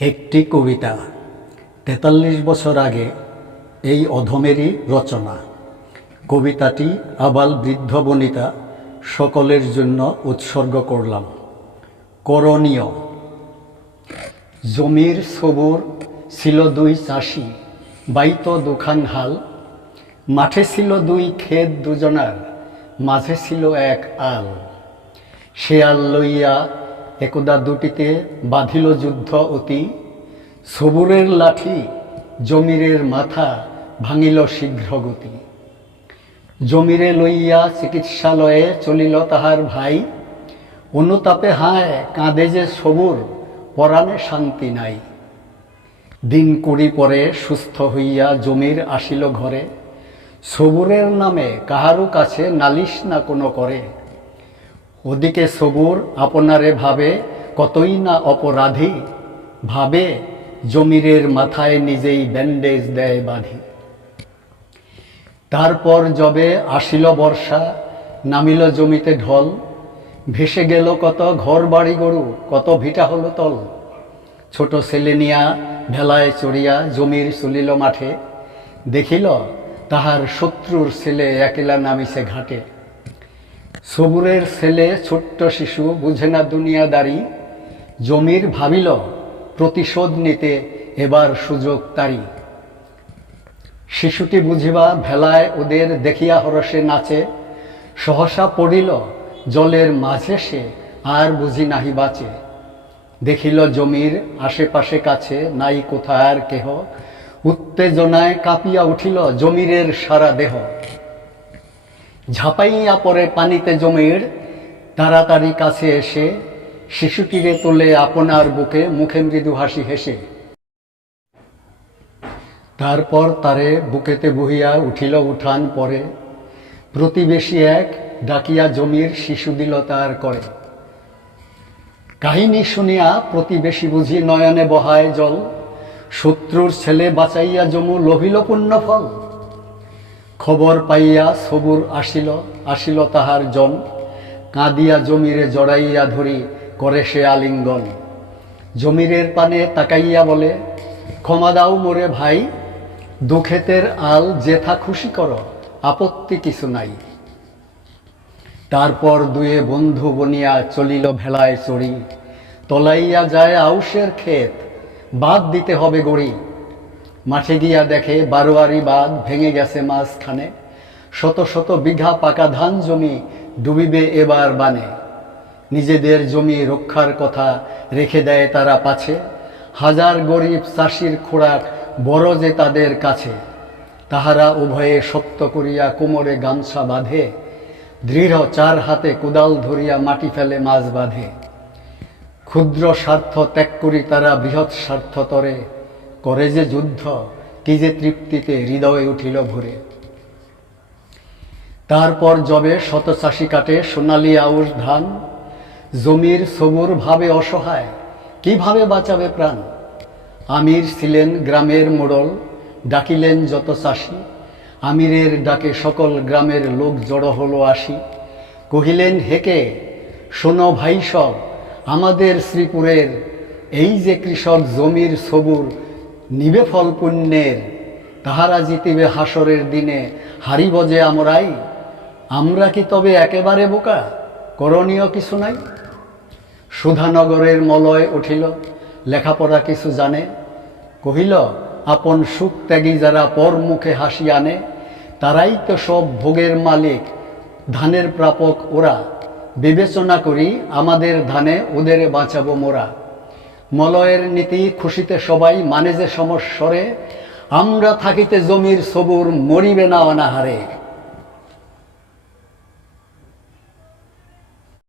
একটি কবিতা। তেতাল্লিশ বছর আগে এই অধমেরই রচনা। কবিতাটি আবাল বৃদ্ধ বনিতা সকলের জন্য উৎসর্গ করলাম। করণীয়। জমির সবুর ছিল দুই চাষি, বাইত দুখান হাল। মাঠে ছিল দুই ক্ষেত দুজনার, মাঝে ছিল এক আল। আল লইয়া একদা দুটিতে বাঁধিল যুদ্ধ অতি। সবুরের লাঠি, জমিরের মাথা ভাঙিল শীঘ্র গতি। জমিরে লইয়া চিকিৎসালয়ে চলিল তাহার ভাই। অনুতাপে হায়, কাঁদে যে সবুর পরাণে শান্তি নাই। দিন কুড়ি পরে সুস্থ হইয়া জমির আসিল ঘরে। সবুরের নামে কাহারও কাছে নালিশ না কোনো করে। ওদিকে সবুর আপনারে ভাবে, কতই না অপরাধী। ভাবে, জমিরের মাথায় নিজেই ব্যান্ডেজ দেয় বাঁধি। তারপর যবে আসিল বর্ষা, নামিল জমিতে ঢল। ভেসে গেল কত ঘর বাড়ি গরু, কত ভিটা হলো তল। ছোট ছেলে নিয়া ভেলায় চড়িয়া জমির চলিল মাঠে। দেখিল তাহার শত্রুর ছেলে একলা নামিছে ঘাটে। সবুরের ছেলে, ছোট্ট শিশু, বুঝে না দুনিয়াদারি। জমির ভাবিল, প্রতিশোধ নিতে এবার সুযোগ তারি শিশুটি বুঝিবা, ভেলায় ওদের দেখিয়া হরসে নাচে। সহসা পড়িল, জলের মাঝে সে আর বুঝি নাহি বাঁচে। দেখিল জমির আশেপাশে কাছে, নাই কোথায় আর কেহ। উত্তেজনায় কাঁপিয়া উঠিল জমিরের সারা দেহ। ঝাঁপাইয়া পড়ে পানিতে জমির, তাড়াতাড়ি কাছে এসে শিশুটিরে তোলে আপনার বুকে মুখে মৃদু হাসি হেসে। তারপর তারে বুকেতে বহিয়া উঠিল উঠান পরে, প্রতিবেশী এক ডাকিয়া জমির শিশু দিল তার করে। কাহিনী শুনিয়া প্রতিবেশী বুঝি নয়নে বহায় জল, শত্রুর ছেলে বাঁচাইয়া জমু লোভিল পুণ্য ফল। খবর পাইয়া সবুর আসিল আসিল তাহার জন। কাঁদিয়া জমিরে জড়াইয়া ধরি করে সে আলিঙ্গন। জমিরের পানে তাকাইয়া বলে, ক্ষমা দাও মোরে ভাই, দুখেতের আল জেথা খুশি কর, আপত্তি কিছু নাই। তারপর দুয়ে বন্ধু বনিয়া চলিল ভেলায় চড়ি। তলাইয়া যায় আউশের ক্ষেত, বাদ দিতে হবে গড়ি। মাঠে গিয়া দেখে বারোয়ারি বাঁধ ভেঙে গেছে মাঝখানে। শত শত বিঘা পাকা ধান জমি ডুবিবে এবার বানে। নিজেদের জমি রক্ষার কথা রেখে দেয় তারা পাছে। হাজার গরিব চাষির খোরাক বড় যে তাদের কাছে। তাহারা উভয়ে সত্য করিয়া কোমরে গামছা বাঁধে। দৃঢ় চার হাতে কোদাল ধরিয়া মাটি ফেলে মাছ বাঁধে। ক্ষুদ্র স্বার্থ ত্যাগ করি তারা বৃহৎ স্বার্থ তরে করে যে যুদ্ধ, কি যে তৃপ্তিতে হৃদয়ে উঠিল ভরে। তারপর যবে শত চাষি কাটে সোনালি আউশ ধান, জমির সবুর ভাবে অসহায়, কীভাবে বাঁচাবে প্রাণ? আমির ছিলেন গ্রামের মোড়ল, ডাকিলেন যত চাষি, আমিরের ডাকে সকল গ্রামের লোক জড়ো হলো আসি। কহিলেন হেকে শোনো ভাই সব, আমাদের শ্রীপুরের এই যে কৃষক জমির সবুর নিবে ফল পুণ্যের, তাহারা জিতিবে হাসরের দিনে। হারিব যে আমরাই, আমরা কি তবে একেবারে বোকা? করণীয় কিছু নাই। সুধানগরের মলয় উঠিল, লেখাপড়া কিছু জানে। কহিল, আপন সুখ ত্যাগী যারা পর মুখে হাসি আনে, তারাই তো সব ভোগের মালিক, ধানের প্রাপক ওরা। বিবেচনা করি আমাদের ধানে ওদের বাঁচাবো মোরা। মলয়ের নীতি খুশিতে সবাই মানে যে সমস্বরে আমরা থাকিতে জমির সবুর মরিবে না অনাহারে।